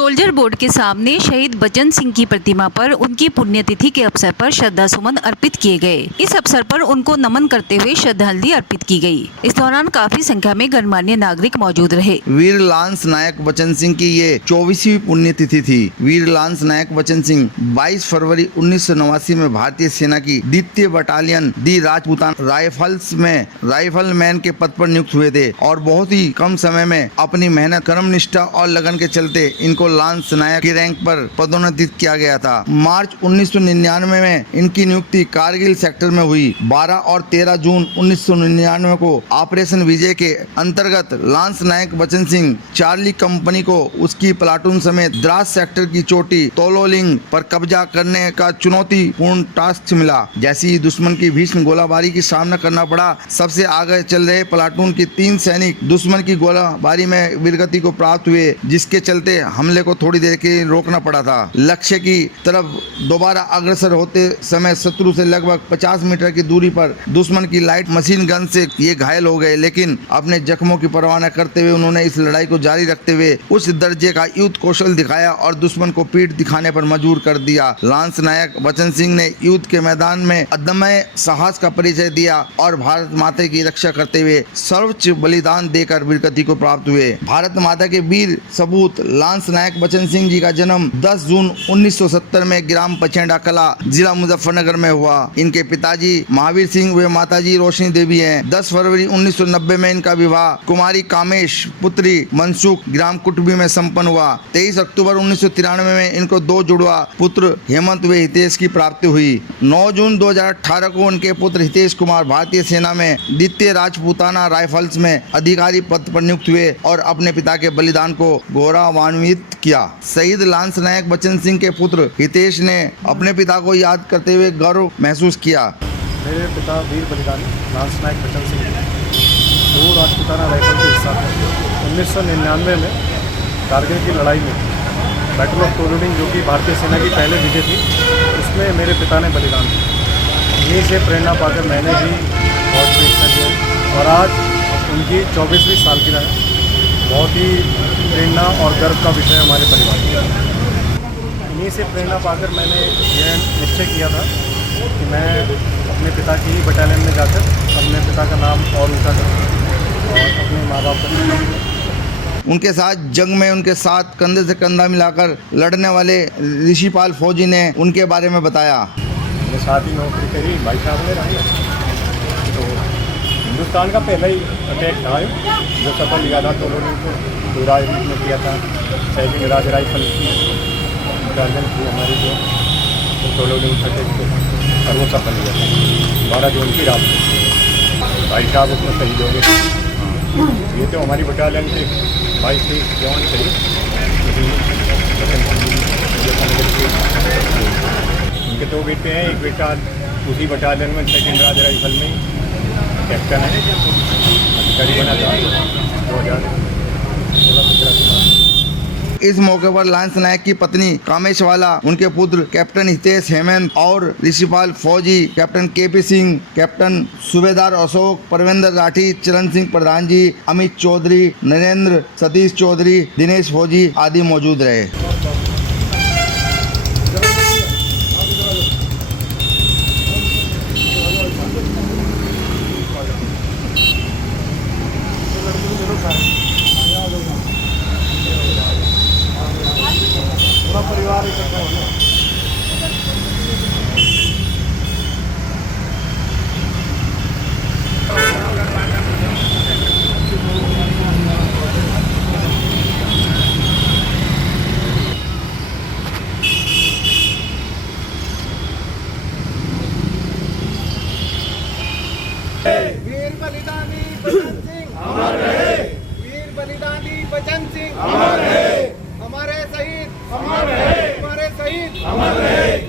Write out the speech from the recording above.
Soldier board के सामने शहीद बचन सिंह की प्रतिमा पर उनकी पुण्यतिथि के अवसर पर श्रद्धा सुमन अर्पित किए गए। इस अवसर पर उनको नमन करते हुए श्रद्धांजलि अर्पित की गई। इस दौरान काफी संख्या में गणमान्य नागरिक मौजूद रहे। वीर लांस नायक बचन सिंह की ये 24वीं पुण्यतिथि थी। वीर लांस नायक बचन सिंह 22 फरवरी 1989 में भारतीय सेना की द्वितीय बटालियन दी राजपूतान राइफल्स में राइफलमैन के पद पर नियुक्त हुए थे और बहुत ही कम समय में अपनी मेहनत, कर्मनिष्ठा और लगन के चलते इनको लांस नायक की रैंक पर पदोन्नत किया गया था। मार्च 1999 में इनकी नियुक्ति कारगिल सेक्टर में हुई। 12 और 13 जून 1999 को ऑपरेशन विजय के अंतर्गत लांस नायक बचन सिंह चार्ली कंपनी को उसकी प्लाटून समेत द्रास सेक्टर की चोटी तोलोलिंग पर कब्जा करने का चुनौतीपूर्ण टास्क मिला। जैसी दुश्मन की भीषण गोलाबारी की सामना करना पड़ा, सबसे आगे चल रहे प्लाटून के 3 सैनिक दुश्मन की गोलाबारी में वीरगति को प्राप्त हुए, जिसके चलते हमले को थोड़ी देर के रोकना पड़ा था। लक्ष्य की तरफ दोबारा अग्रसर होते समय शत्रु से लगभग 50 मीटर की दूरी पर दुश्मन की लाइट मशीन गन से ये घायल हो गए, लेकिन अपने जख्मों की परवाह न करते हुए उन्होंने इस लड़ाई को जारी रखते हुए उस दर्जे का युद्ध कौशल दिखाया और दुश्मन को पीठ दिखाने पर मजबूर कर दिया। लांस नायक बचन सिंह ने युद्ध के मैदान में अदम्य साहस का परिचय दिया और भारत माता की रक्षा करते हुए सर्वोच्च बलिदान देकर वीरगति को प्राप्त हुए। भारत माता के वीर सपूत लांस नायक बचन सिंह जी का जन्म 10 जून 1970 में ग्राम पचेंडा कला, जिला मुजफ्फरनगर में हुआ। इनके पिताजी महावीर सिंह व माताजी रोशनी देवी हैं। 10 फरवरी 1990 में इनका विवाह कुमारी कामेश पुत्री मनसुख ग्राम कुटबी में संपन्न हुआ। 23 अक्टूबर 1993 में इनको 2 जुड़वा पुत्र हेमंत व हितेश की प्राप्ति हुई। 9 जून 2018 को उनके पुत्र हितेश कुमार भारतीय सेना में द्वितीय राजपूताना राइफल्स में अधिकारी पद पर नियुक्त हुए और अपने पिता के बलिदान को गौरवान्वित किया। शहीद लांस नायक बचन सिंह के पुत्र हितेश ने अपने पिता को याद करते हुए गर्व महसूस किया। मेरे पिता वीर बलिदानी लांस नायक बचन सिंह 2 राजपूताना राइफल के हिस्सा थे। 1999 में कारगिल की लड़ाई में बैटल ऑफ तोलोलिंग, जो कि भारतीय सेना की पहले विजय थी, उसमें मेरे पिता ने बलिदान दिया। इन्हीं से प्रेरणा पाकर मैंने भी फौज में हिस्सा लिया और आज उनकी 24वीं सालगिरह है। बहुत ही प्रेरणा और गर्व का विषय हमारे परिवार में। इन्हीं से प्रेरणा पाकर मैंने यह निश्चय किया था कि मैं अपने पिता की ही बटालियन में जाकर अपने पिता का नाम और ऊँचा करूँ और अपने माँ बाप का। उनके साथ जंग में उनके साथ कंधे से कंधा मिलाकर लड़ने वाले ऋषिपाल फौजी ने उनके बारे में बताया। मेरे साथ ही नौकरी करी, भाई साहब ने रहा। तो हिंदुस्तान का पहला ही अटैक था जो सफल लिया था तोलोलिंग को, पूरा में किया था। सेकंड राज राइफल गार्जन थी हमारी जो तोलोलिंग अटैक को, और वो सफल लिया था 12 जून की रात को। भाई साहब उसमें शहीद हो गए। ये तो हमारी बटालियन के 22 जवान शहीद। उनके 2 बेटे हैं, एक बेटा उसी बटालियन में सेकंड राज राइफल में कैप्टन है, अधिकारी बना था 2016-17। इस मौके पर लांस नायक की पत्नी कामेश वाला, उनके पुत्र कैप्टन हितेश, हेमंत और ऋषिपाल फौजी, कैप्टन केपी सिंह, कैप्टन सूबेदार अशोक, परवेंद्र राठी, चरण सिंह प्रधान जी, अमित चौधरी, नरेंद्र, सतीश चौधरी, दिनेश फौजी आदि मौजूद रहे। पूरा परिवार इकट्ठा होना। वीर बलिदानी बचन सिंह अमर रहे। वीर बलिदानी बचन सिंह अमर रहे। हमारे शहीद अमर रहे। हमारे शहीद अमर रहे।